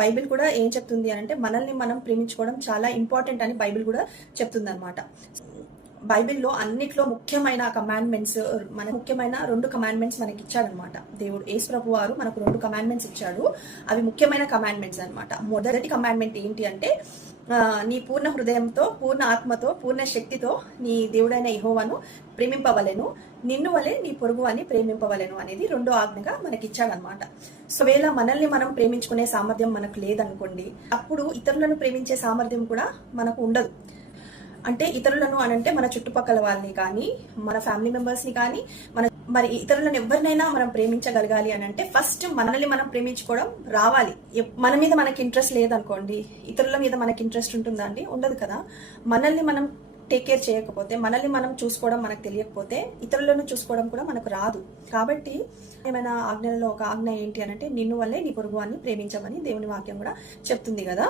Bible కూడా ఏం చెప్తుంది అని అంటే మనల్ని మనం ప్రేమించుకోవడం చాలా ఇంపార్టెంట్ అని బైబిల్ కూడా చెప్తుంది అనమాట. బైబిల్లో అన్నిట్లో ముఖ్యమైన కమాండ్మెంట్స్, మన ముఖ్యమైన 2 కమాండ్మెంట్స్ మనకి ఇచ్చాడనమాట దేవుడు. యేసు ప్రభు వారు మనకు 2 కమాండ్మెంట్స్ ఇచ్చాడు. అవి ముఖ్యమైన కమాండ్మెంట్స్ అనమాట. మొదటి కమాండ్మెంట్ ఏంటి అంటే నీ పూర్ణ హృదయంతో, పూర్ణ ఆత్మతో, పూర్ణ శక్తితో నీ దేవుడైన యెహోవాను ప్రేమింపవలెను, నిన్ను వలె నీ పొరుగు అని ప్రేమింపవలెను అనేది 2వ ఆజ్ఞగా మనకి ఇచ్చాడనమాట. సో వేళ మనల్ని మనం ప్రేమించుకునే సామర్థ్యం మనకు లేదనుకోండి, అప్పుడు ఇతరులను ప్రేమించే సామర్థ్యం కూడా మనకు ఉండదు. అంటే ఇతరులను అనంటే మన చుట్టుపక్కల వాళ్ళని కానీ, మన ఫ్యామిలీ మెంబర్స్ని కానీ, మరి ఇతరులను ఎవరినైనా మనం ప్రేమించగలగాలి అని అంటే ఫస్ట్ మనల్ని మనం ప్రేమించుకోవడం రావాలి. మన మీద మనకి ఇంట్రెస్ట్ లేదనుకోండి, ఇతరుల మీద మనకి ఇంట్రెస్ట్ ఉంటుందా అండి? ఉండదు కదా. మనల్ని మనం టేక్ కేర్ చేయకపోతే, మనల్ని మనం చూసుకోవడం మనకు తెలియకపోతే, ఇతరులను చూసుకోవడం కూడా మనకు రాదు. కాబట్టి ఏమైనా ఆజ్ఞలలో ఒక ఆజ్ఞ ఏంటి అని అంటే నిన్ను వల్లే నీ పొరుగు అని ప్రేమించమని దేవుని వాక్యం కూడా చెప్తుంది కదా.